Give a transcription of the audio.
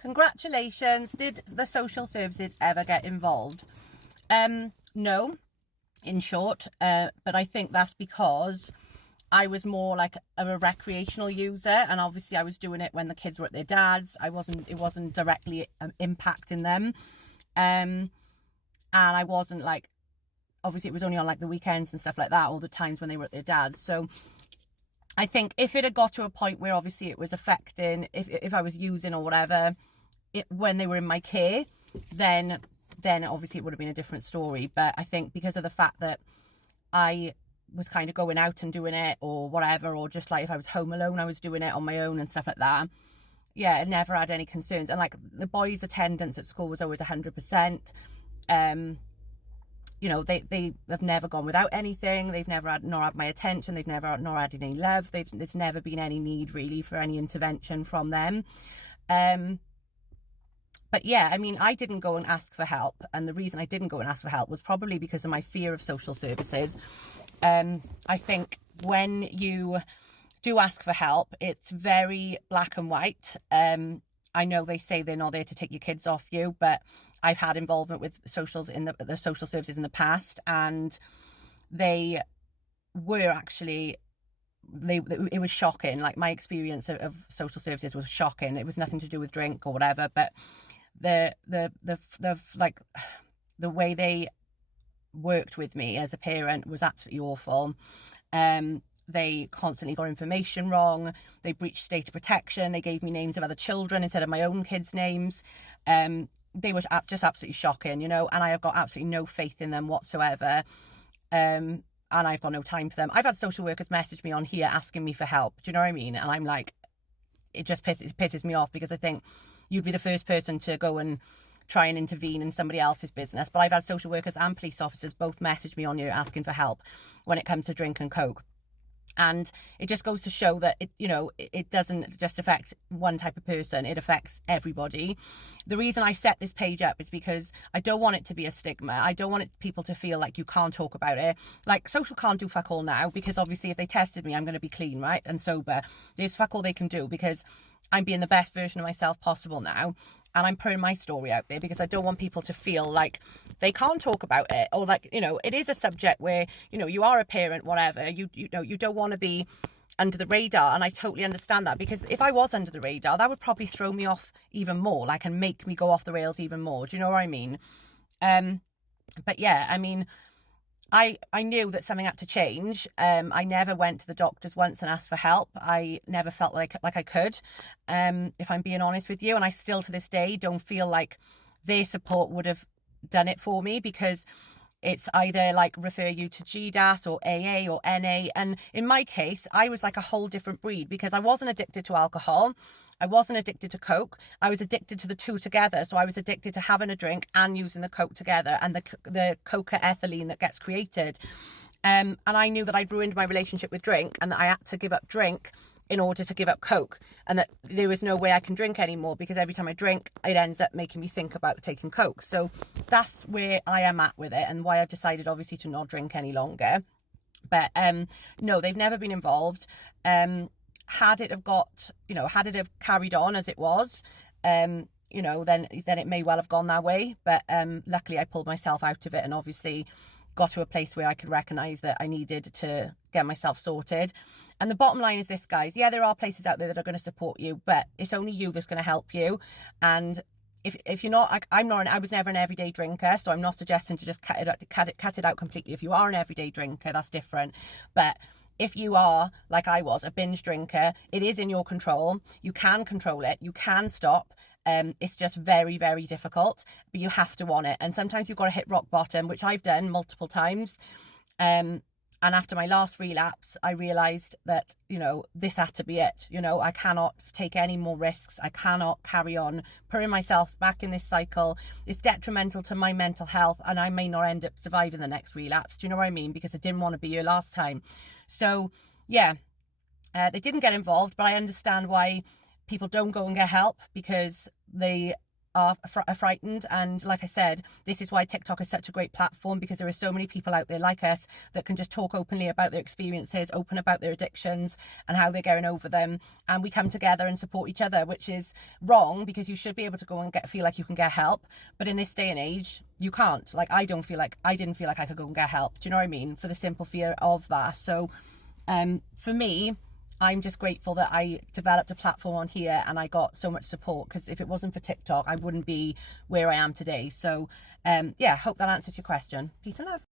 congratulations. Did the social services ever get involved? No, in short, but I think that's because I was more like a recreational user, and obviously I was doing it when the kids were at their dad's. It wasn't directly impacting them. And I wasn't like, obviously it was only on like the weekends and stuff like that, all the times when they were at their dad's. So I think if it had got to a point where obviously it was affecting, if I was using or whatever, when they were in my care, then obviously it would have been a different story. But I think because of the fact that I was kind of going out and doing it or whatever, or just like if I was home alone, I was doing it on my own and stuff like that. Yeah, I never had any concerns. And like the boys' attendance at school was always 100%. You know, they have never gone without anything. They've never had my attention. They've never had any love. There's never been any need really for any intervention from them. But yeah, I mean, I didn't go and ask for help. And the reason I didn't go and ask for help was probably because of my fear of social services. I think when you do ask for help, it's very black and white. I know they say they're not there to take your kids off you, but I've had involvement with socials in the social services in the past, and they were actually, it was shocking. Like my experience of social services was shocking. It was nothing to do with drink or whatever, but the like the way they worked with me as a parent was absolutely awful. They constantly got information wrong. They breached data protection. They gave me names of other children instead of my own kids' names. They were just absolutely shocking, you know, and I have got absolutely no faith in them whatsoever. And I've got no time for them. I've had social workers message me on here asking me for help. Do you know what I mean? And I'm like, it just pisses me off, because I think you'd be the first person to go and try and intervene in somebody else's business. But I've had social workers and police officers both message me on here asking for help when it comes to drink and coke. And it just goes to show that it doesn't just affect one type of person, it affects everybody. The reason I set this page up is because I don't want it to be a stigma. I don't want people to feel like you can't talk about it. Like, social can't do fuck all now, because obviously if they tested me, I'm going to be clean, right, and sober. There's fuck all they can do, because I'm being the best version of myself possible now, and I'm putting my story out there because I don't want people to feel like they can't talk about it, or like, it is a subject where, you are a parent, whatever, you don't want to be under the radar. And I totally understand that, because if I was under the radar, that would probably throw me off even more, like, and make me go off the rails even more. Do you know what I mean? But yeah, I mean, I knew that something had to change. I never went to the doctors once and asked for help. I never felt like I could, if I'm being honest with you. And I still to this day don't feel like their support would have done it for me, because it's either like refer you to GDAS or AA or NA. And in my case, I was like a whole different breed, because I wasn't addicted to alcohol. I wasn't addicted to coke. I was addicted to the two together. So I was addicted to having a drink and using the coke together, and the coca-ethylene that gets created. And I knew that I'd ruined my relationship with drink, and that I had to give up drink in order to give up coke, and that there was no way I can drink anymore, because every time I drink, it ends up making me think about taking coke. So that's where I am at with it, and why I've decided obviously to not drink any longer. But no, they've never been involved. Had it have carried on as it was, then it may well have gone that way. But luckily I pulled myself out of it, and obviously got to a place where I could recognise that I needed to get myself sorted. And the bottom line is this, guys. Yeah, there are places out there that are going to support you, but it's only you that's going to help you. And if you're not, I was never an everyday drinker, so I'm not suggesting to just cut it out completely. If you are an everyday drinker, that's different. But if you are, like I was, a binge drinker, it is in your control. You can control it. You can stop. It's just very, very difficult, but you have to want it. And sometimes you've got to hit rock bottom, which I've done multiple times. And after my last relapse, I realised that, this had to be it. I cannot take any more risks. I cannot carry on putting myself back in this cycle. It's detrimental to my mental health, and I may not end up surviving the next relapse. Do you know what I mean? Because I didn't want to be here last time. So, yeah, they didn't get involved, but I understand why people don't go and get help, because they are frightened. And like I said, this is why TikTok is such a great platform, because there are so many people out there like us that can just talk openly about their experiences, open about their addictions and how they're getting over them, and we come together and support each other, which is wrong, because you should be able to go and feel like you can get help, but in this day and age you can't. Like, I didn't feel like I could go and get help, do you know what I mean, for the simple fear of that. So for me, I'm just grateful that I developed a platform on here and I got so much support, because if it wasn't for TikTok, I wouldn't be where I am today. So yeah, hope that answers your question. Peace and love.